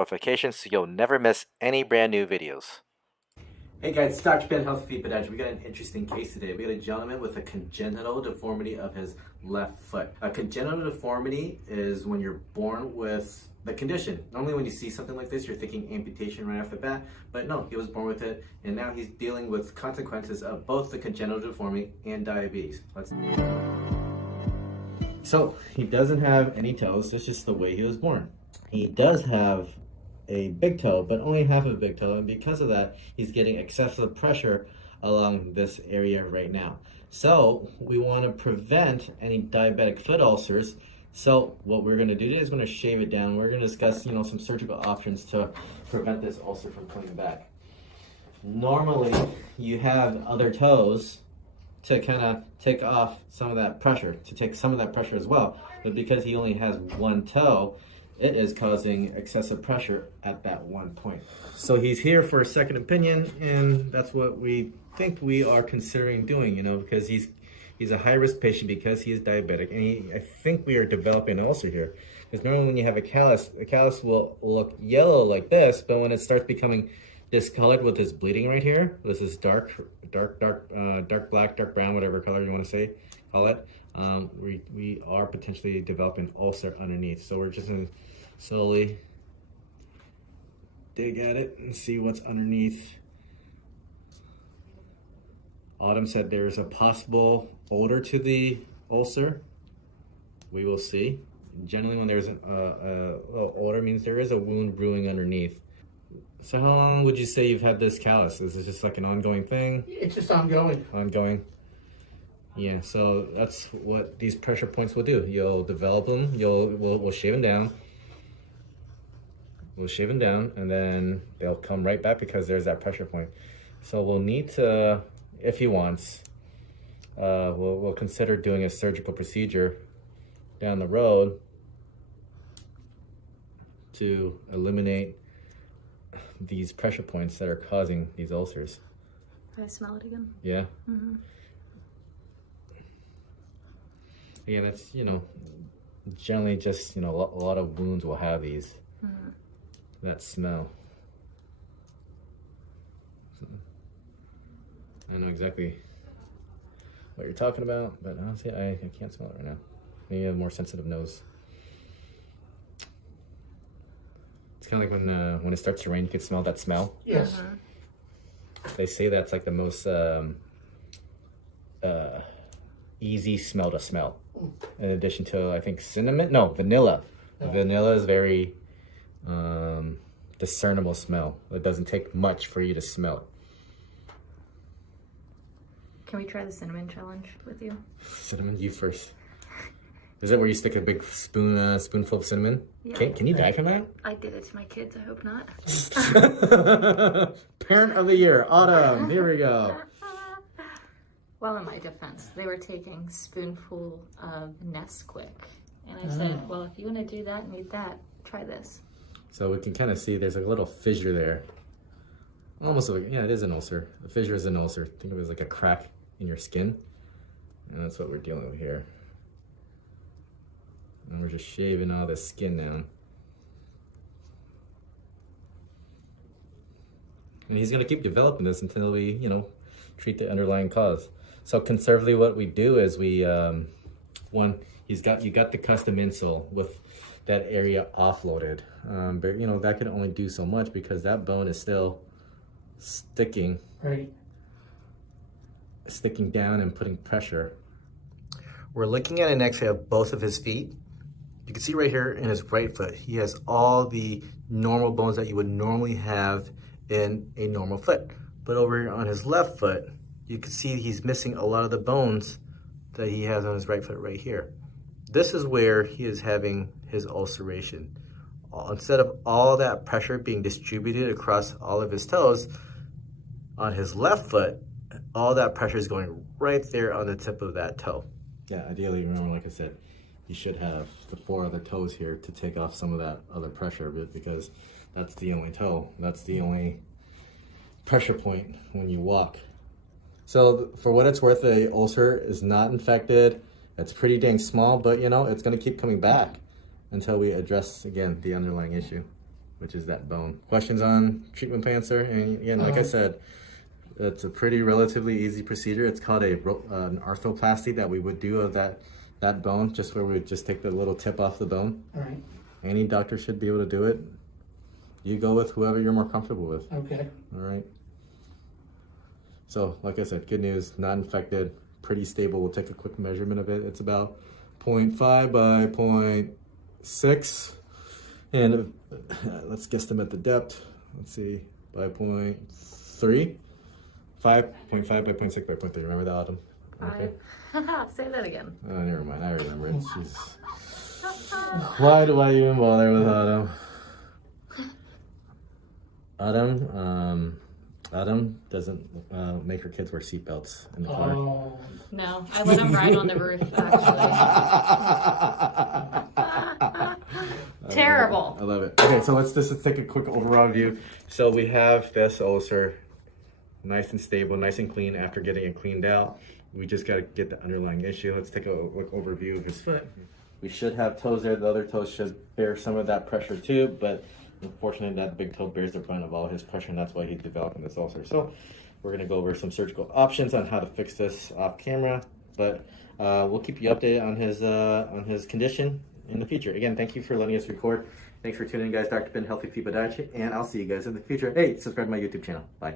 notifications so you'll never miss any brand new videos. Hey guys, it's Dr. Ben, Healthy Feet Podiatry. We got an interesting case today. We got a gentleman with a congenital deformity of his left foot. A congenital deformity is when you're born with the condition. Normally when you see something like this, you're thinking amputation right off the bat, but no, he was born with it, and now he's dealing with consequences of both the congenital deformity and diabetes. So, he doesn't have any toes. That's just the way he was born. He does have a big toe, but only half of a big toe, and because of that, he's getting excessive pressure along this area right now. So we want to prevent any diabetic foot ulcers. So what we're going to do today is going to shave it down. We're going to discuss, some surgical options to prevent this ulcer from coming back. Normally, you have other toes to kind of take off some of that pressure, to take some of that pressure as well, but because he only has one toe, it is causing excessive pressure at that one point. So he's here for a second opinion, and that's what we think we are considering doing, because he's a high-risk patient because he is diabetic, and I think we are developing an ulcer here. Because normally when you have a callus will look yellow like this, but when it starts becoming discolored with this bleeding right here, this is dark black, dark brown, whatever color you want to call it, we are potentially developing ulcer underneath. So we're just going to slowly dig at it and see what's underneath. Autumn said there's a possible odor to the ulcer. We will see. Generally when there's a little odor, means there is a wound brewing underneath. So how long would you say you've had this callus? Is this just like an ongoing thing? It's just ongoing. Ongoing. Yeah, so that's what these pressure points will do. You'll develop them, we'll shave them down. We'll shave them down, and then they'll come right back because there's that pressure point. So we'll need to, if he wants, we'll consider doing a surgical procedure down the road to eliminate these pressure points that are causing these ulcers. Can I smell it again? Yeah. Mm-hmm. Yeah, that's, generally just, a lot of wounds will have these, that smell. I don't know exactly what you're talking about, but honestly, I can't smell it right now. Maybe you have a more sensitive nose. It's kind of like when it starts to rain, you can smell that smell. Yes. They say that's like the most easy smell to smell. In addition to, I think, vanilla. Oh. Vanilla is very discernible smell. It doesn't take much for you to smell. Can we try the cinnamon challenge with you? Cinnamon, you first. Is that where you stick a big spoonful of cinnamon? Yeah. Can you die from that? I did it to my kids, I hope not. Parent of the year, Autumn. Here we go. Well, in my defense, they were taking spoonful of Nesquik. And I said, well, if you want to do that and eat that, try this. So we can kind of see there's a little fissure there. Almost like, yeah, it is an ulcer. The fissure is an ulcer. Think of it as like a crack in your skin. And that's what we're dealing with here. And we're just shaving all this skin down. And he's going to keep developing this until we, treat the underlying cause. So conservatively, what we do is we, you got the custom insole with that area offloaded. But that can only do so much because that bone is still sticking down and putting pressure. We're looking at an x-ray of both of his feet. You can see right here in his right foot, he has all the normal bones that you would normally have in a normal foot. But over on his left foot, you can see he's missing a lot of the bones that he has on his right foot right here. This is where he is having his ulceration. Instead of all that pressure being distributed across all of his toes, on his left foot, all that pressure is going right there on the tip of that toe. Yeah, ideally, remember, like I said, you should have the 4 other toes here to take off some of that other pressure, because that's the only toe. That's the only pressure point when you walk. So for what it's worth, the ulcer is not infected. It's pretty dang small, but it's going to keep coming back until we address, again, the underlying issue. which is that bone. Questions on treatment plan, sir? And again, like I said, it's a pretty relatively easy procedure. It's called an arthroplasty that we would do of that bone, just where we would just take the little tip off the bone. All right. Any doctor should be able to do it. You go with whoever you're more comfortable with. Okay. All right. So, like I said, good news, not infected, pretty stable. We'll take a quick measurement of it. It's about 0.5 by 0.6. And let's guesstimate the depth. Let's see, by 0.3. 5.5 by 0.6 by 0.3. Remember that, Autumn? Okay. Say that again. Oh, never mind. I remember it. Jeez. Why do I even bother with Autumn? Autumn doesn't make her kids wear seatbelts in the car. Oh. No, I let him ride on the roof, actually. Terrible. I love it. Okay, so let's just take a quick overall view. So we have this ulcer, nice and stable, nice and clean after getting it cleaned out. We just got to get the underlying issue. Let's take a quick overview of his foot. We should have toes there. The other toes should bear some of that pressure too, but unfortunately that big toe bears the brunt of all his pressure, and that's why he's developing this ulcer. So we're going to go over some surgical options on how to fix this off camera, but we'll keep you updated on his condition in the future. Again, thank you for letting us record. Thanks for tuning in, guys. Dr. Ben, Healthy Feet Podiatry, and I'll see you guys in the future. Hey, subscribe to my YouTube channel. Bye.